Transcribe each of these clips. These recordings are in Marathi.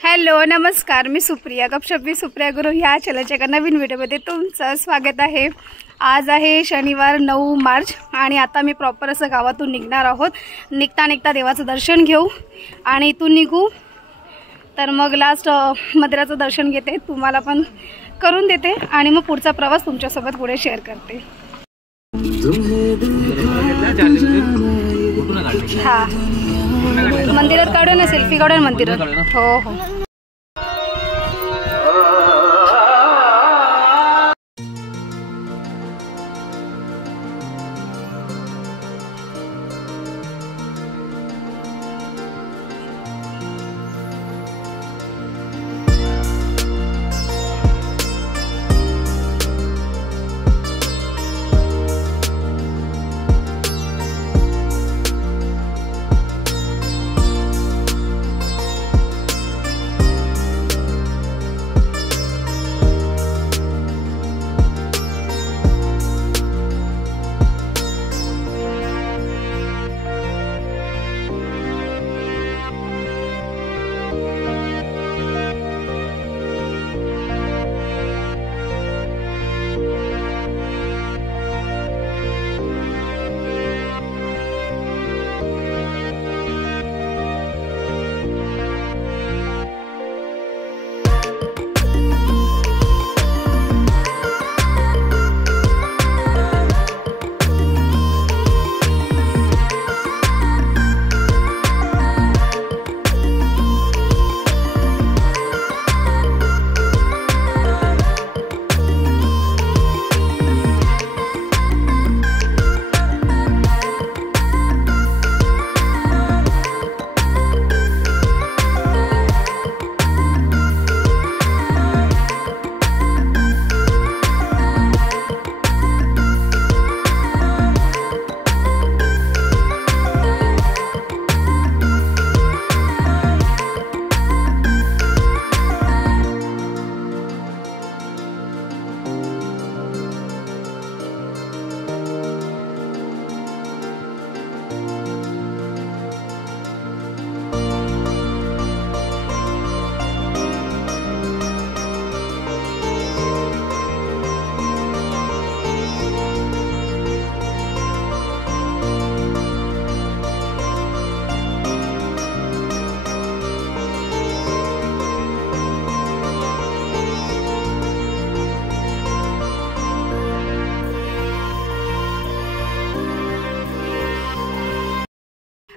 हॅलो नमस्कार, मी सुप्रिया गपशप सुप्रिया गुरु ह्या चॅनलच्या एका नवीन व्हिडिओमध्ये तुमचं स्वागत आहे। आज आहे शनिवार 9 मार्च आणि आता मी प्रॉपर असं गावातून निघणार आहोत। निघता निघता देवाचं दर्शन घेऊ आणि इथून निघू तर मग लास्ट मंदिराचं दर्शन घेते, तुम्हाला पण करून देते आणि मग पुढचा प्रवास तुमच्यासोबत पुढे शेअर करते। हाँ मंदिरात काढू ना, सेल्फी काढू ना मंदिरात। हो हो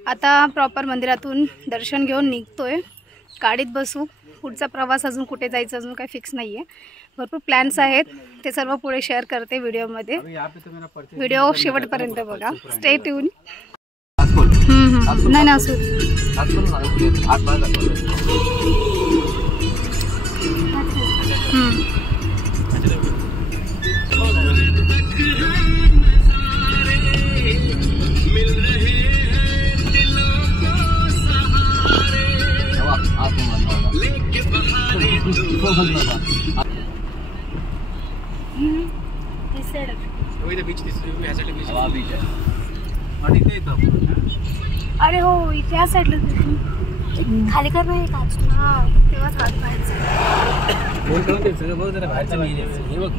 आता प्रॉपर मंदिरातून दर्शन घेऊन निघतोय, गाडीत बसू। पुढचा प्रवास अजून कुठे जायचं अजून काही फिक्स नाही आहे, भरपूर प्लॅन्स आहेत, ते सर्व पुढे शेअर करते व्हिडिओमध्ये। व्हिडिओ शेवटपर्यंत बघा, स्टे ट्यून। नाही ना असू अरे हो इथे या साईडला खाली कर नाही का? हां तेव्हाच हात बाहेरचा बोल करून ते सगळं बघ, जरा बाहेरचं नाही हे बघ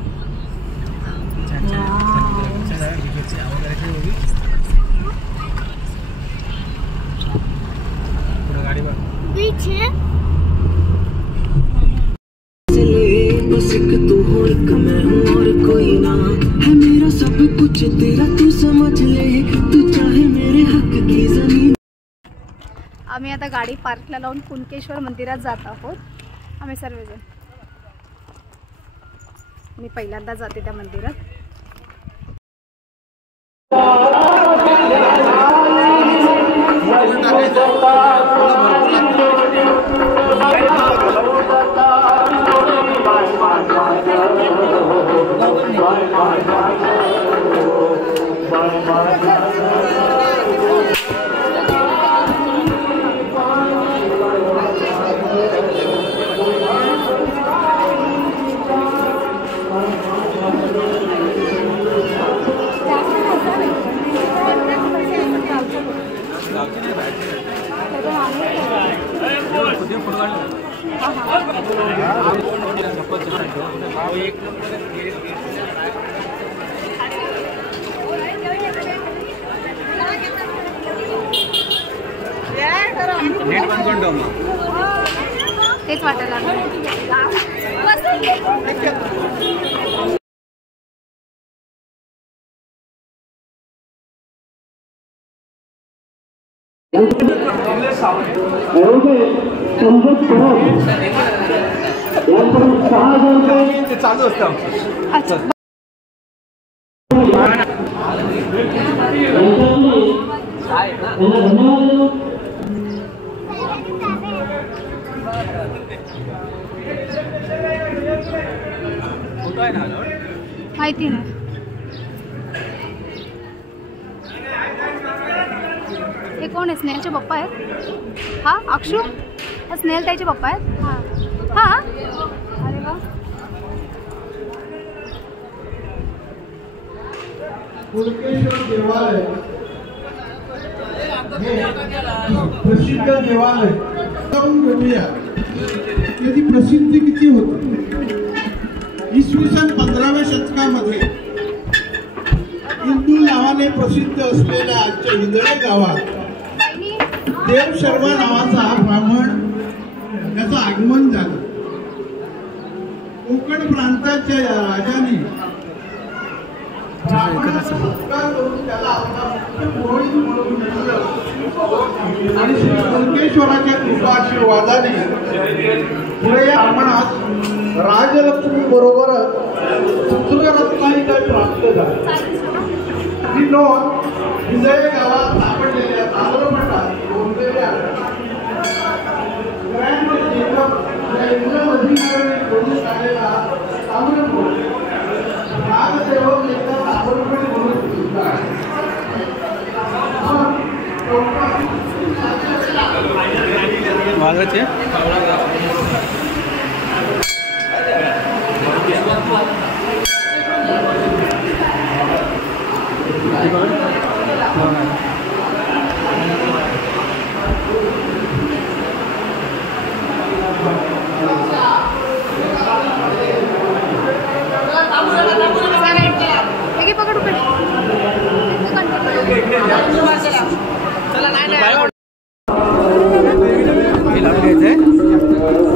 छान छान विकेटची वगैरे होगी पुढे गाडी बघ पीछे बस एक तू हो एक मैं हूं और कोई ना है, मेरा सब कुछ तेरा तू समझ ले, तू चाहे मेरे हक की जमीन। आम्ही आता गाडी पार्कला लावून कुणकेश्वर मंदिरात जात आहोत आम्ही सर्वजण। मी पहिल्यांदा जाते त्या मंदिरात। तेच वाटायला चालू असतं. माहिती नाही. हे कोण आहे? स्नेहलचे पप्पा आहेत. हा अक्षू, हा स्नेहल ताईचे पप्पा आहेत. हा हा, अरे वा. प्रसिद्ध देवालय जाऊन बघूया त्याची प्रसिद्धी किती होती. इसवी सन 15व्या शतकामध्ये हिंदू नावाने प्रसिद्ध असलेल्या आजच्या हिंदळे गावात देव शर्मा नावाचा ब्राह्मण त्याचं आगमन झालं. कोकण प्रांताच्या या राजाने आणि श्री लंकेश्वराच्या कृपाशीर्वादाने पुढे या ब्राह्मणास राजलक्ष्मी बरोबरच पुत्ररत्नाही काही प्राप्त झाली. ही नोंद विजय गावात सापडलेल्या ताम्रपटात नोंदलेल्या अधिकाऱ्याने शोधून काढलेला ताम्रपट राजसेवक एकदा ताम्रपट म्हणून सुद्धा आहे. मागाचे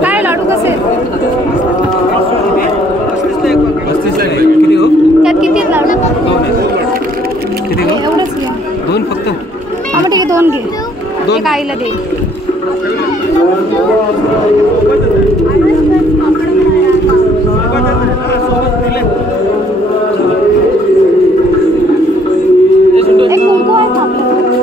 काय लाडू कसे? त्यात किती आहेत लाडू? एवढंच घ्या. दोन फक्त. हा मग ठीक आहे, दोन घे. एक आईला दे. एक कुंकू आहे का आपल्याकडे?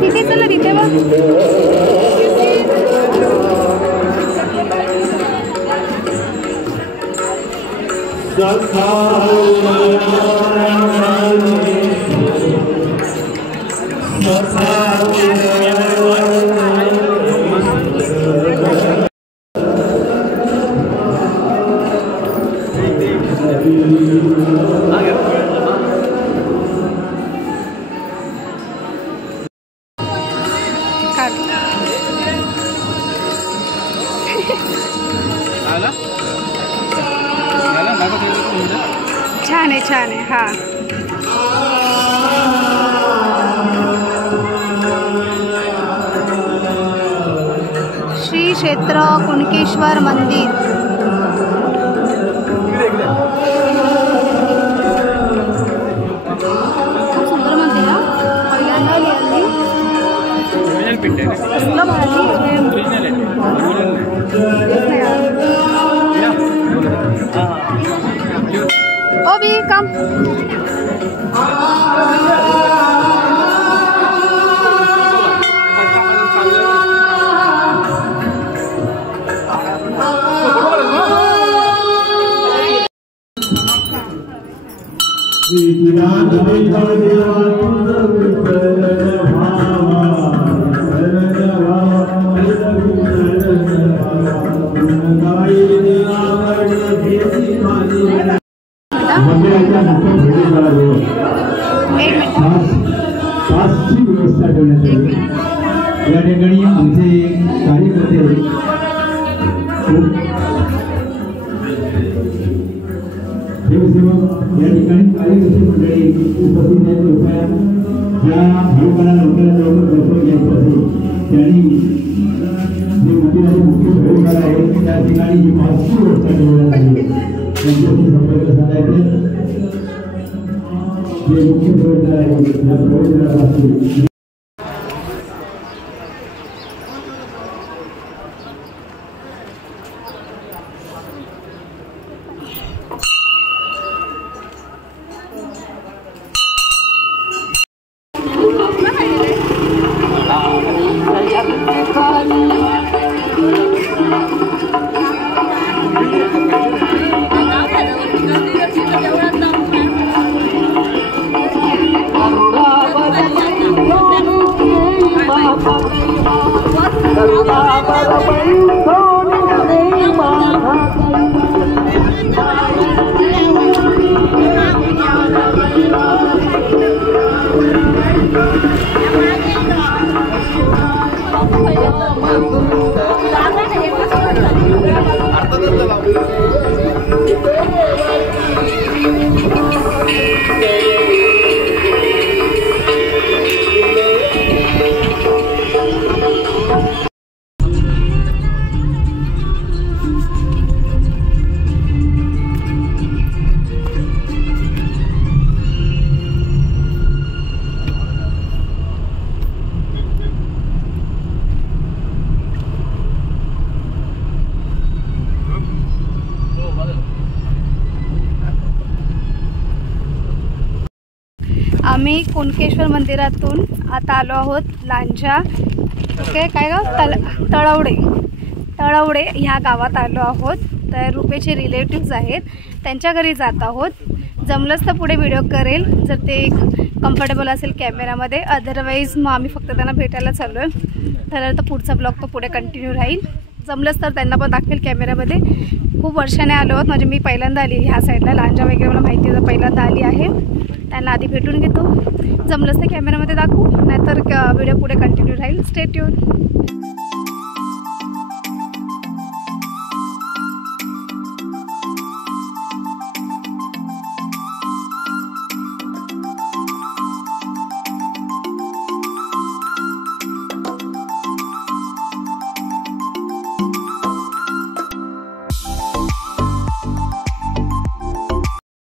तिथे चला, तिथे बघ. छान आहे, छान आहे. हा श्री क्षेत्र कुणकेश्वर मंदिर. खूप सुंदर मंदिर आहे. पहिल्यांदा कसलं भारी. ओबी कम. व्यवस्था ठेवण्यात आली या ठिकाणी आमचे कार्यकर्ते देवसेवक या ठिकाणी कार्यकर्ते मंडळी उपस्थित आहेत. कृपया ज्या भाविकांना लवकरात लवकर दर्शन घ्यायचं असेल त्यांनी जे मंदिराचे मुख्य प्रवेशद्वार आहे त्या ठिकाणी जी पासची व्यवस्था ठेवण्यात आली त्यांच्याशी संपर्क साधायचे. जे मुख्य प्रवेशद्वार आहे त्या प्रवेशद्वारापासून आम्ही कुणकेश्वर मंदिरातून आता आलो आहोत लांजा. ओके काय गाव तळवडे ह्या गावात आलो आहोत. तर रुपेचे रिलेटिव्स आहेत त्यांच्या घरी जात आहोत. जमलंच तर पुढे व्हिडिओ करेल जर ते कम्फर्टेबल असेल कॅमेरामध्ये. अदरवाईज मग आम्ही फक्त त्यांना भेटायला चाललो आहे. तर पुढचा ब्लॉग तो पुढे कंटिन्यू राहील. जमलंच तर त्यांना पण दाखवेल कॅमेरामध्ये. खूप वर्षाने आलो आहोत म्हणजे मी पहिल्यांदा आली ह्या साईडला. लांजा वगैरे मला माहिती आहे पहिल्यांदा आली आहे. त्यांना आधी भेटून घेतो. जमलंच तर कॅमेरामध्ये दाखवू नाहीतर व्हिडिओ पुढे कंटिन्यू राहील. Stay tune.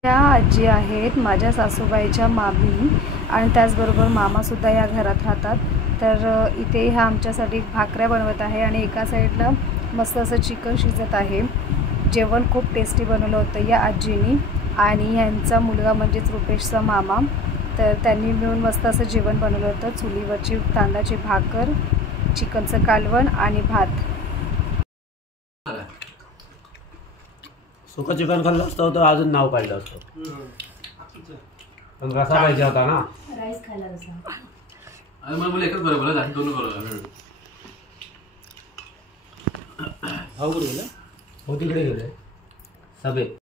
त्या आजी आहेत माझ्या सासूबाईच्या मामी आणि त्याचबरोबर मामासुद्धा या घरात राहतात. तर इथे ह्या आमच्यासाठी भाकऱ्या बनवत आहे आणि एका साईडला मस्त असं चिकन शिजत आहे. जेवण खूप टेस्टी बनवलं होतं या आजीनी आणि यांचा मुलगा म्हणजेच रुपेशचा मामा. तर त्यांनी मिळून मस्त असं जेवण बनवलं होतं. चुलीवरची तांदळाची भाकर, चिकनचं कालवण आणि भात. सुकं चिकन खाल्लं असतं तर अजून नाव काढलं असतं. पण रसा पाहिजे होता ना. राईस खायला रसा. अरे मला एकच बरोबर आहे दोन बरोबर. हो कुठे गेलं? हो तिकडे गेले सभेत.